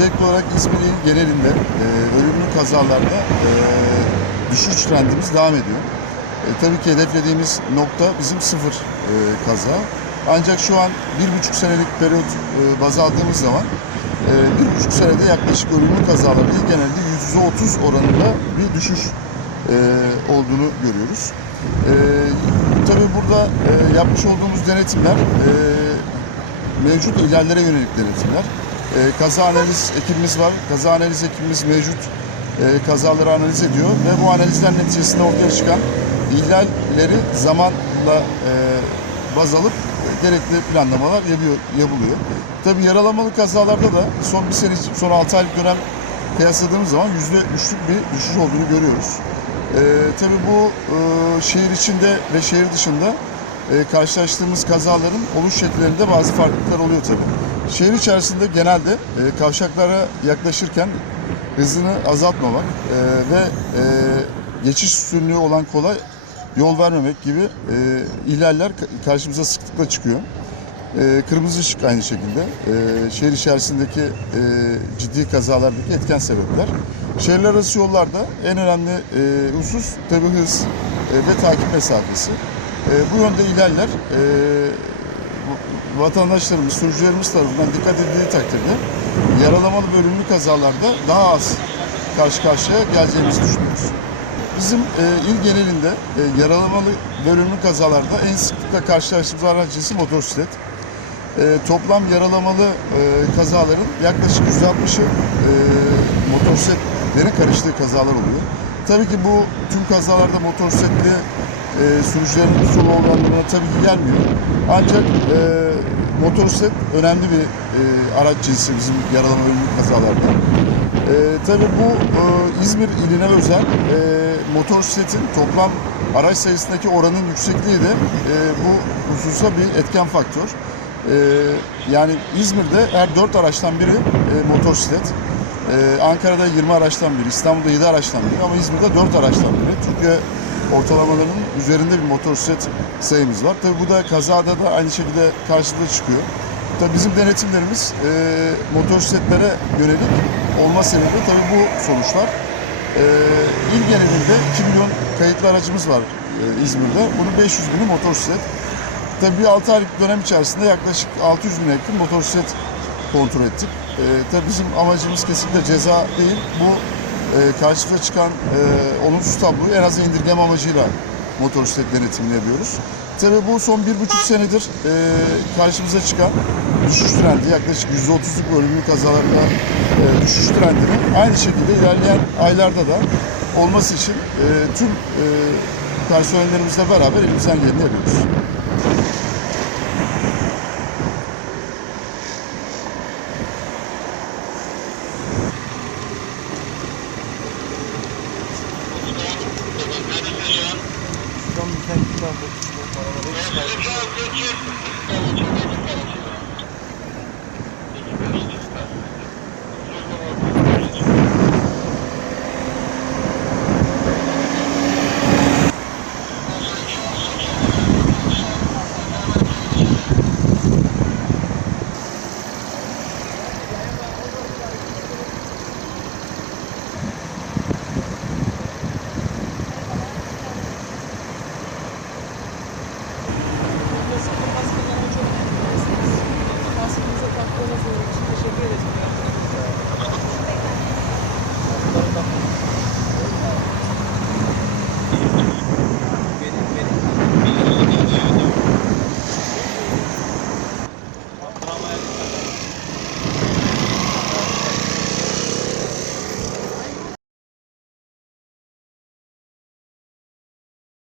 olarak İzmir il genelinde e, ölümlü kazalarda e, düşüş trendimiz devam ediyor. E, tabii ki hedeflediğimiz nokta bizim sıfır e, kaza. Ancak şu an bir buçuk senelik periyot e, baz aldığımız zaman e, bir buçuk senede yaklaşık ölümlü kazalarda genelde yüzde otuz oranında bir düşüş e, olduğunu görüyoruz. E, tabii burada e, yapmış olduğumuz denetimler e, mevcut ihlallere yönelik denetimler. E, kaza analiz ekibimiz var. Kaza analiz ekibimiz mevcut e, kazaları analiz ediyor ve bu analizler neticesinde ortaya çıkan ihlalleri zamanla e, baz alıp gerekli planlamalar yapıyor, yapılıyor. Tabii yaralamalı kazalarda da son bir sene, son 6 aylık dönem kıyasladığımız zaman yüzde üçlük bir düşüş olduğunu görüyoruz. E, tabii bu e, şehir içinde ve şehir dışında e, karşılaştığımız kazaların oluş şekillerinde bazı farklılıklar oluyor tabii. Şehir içerisinde genelde e, kavşaklara yaklaşırken hızını azaltmamak e, ve e, geçiş üstünlüğü olan kolay yol vermemek gibi e, ihlaller ka- karşımıza sıklıkla çıkıyor. E, kırmızı ışık aynı şekilde e, şehir içerisindeki e, ciddi kazalardaki etken sebepler. Şehirler arası yollarda en önemli e, husus tabii hız e, ve takip mesafesi. E, bu yönde ihlaller e, vatandaşlarımız, sürücülerimiz tarafından dikkat edildiği takdirde yaralamalı ve ölümlü kazalarda daha az karşı karşıya geleceğimizi düşünüyoruz. Bizim e, il genelinde e, yaralamalı ve ölümlü kazalarda en sıklıkla karşılaştığımız araç cinsi motosiklet. E, toplam yaralamalı e, kazaların yaklaşık %60'ı e, motosikletlerin karıştığı kazalar oluyor. Tabii ki bu tüm kazalarda motosikletli e, sürücülerin sol oranlarına tabii ki gelmiyor. Ancak e, motosiklet önemli bir e, araç cinsi bizim yaralama ölümlü kazalarda. E, tabii bu e, İzmir iline özel e, motosikletin toplam araç sayısındaki oranın yüksekliği de e, bu hususa bir etken faktör. E, yani İzmir'de her 4 araçtan biri e, motosiklet. E, Ankara'da 20 araçtan biri, İstanbul'da 7 araçtan biri ama İzmir'de 4 araçtan biri. Türkiye ortalamalarının üzerinde bir motosiklet sayımız var. Tabii bu da kazada da aynı şekilde karşılığa çıkıyor. Tabii bizim denetimlerimiz e, motosikletlere yönelik olma sebebi tabii bu sonuçlar. E, il genelinde 2 milyon kayıtlı aracımız var e, İzmir'de. Bunun 500 bini motosiklet. Tabii bir 6 aylık dönem içerisinde yaklaşık 600 bine yakın motosiklet kontrol ettik. E, tabii bizim amacımız kesinlikle ceza değil. Bu e, karşımıza çıkan e, olumsuz tabloyu en az indirgeme amacıyla motosiklet denetimini yapıyoruz. Tabii bu son bir buçuk senedir e, karşımıza çıkan düşüş trendi yaklaşık %30'luk ölümlü kazalarında e, düşüş trendini aynı şekilde ilerleyen aylarda da olması için e, tüm e, personellerimizle beraber elimizden geleni yapıyoruz. Buradan bir tane kitap okuyor. Paraları çıkartıyor.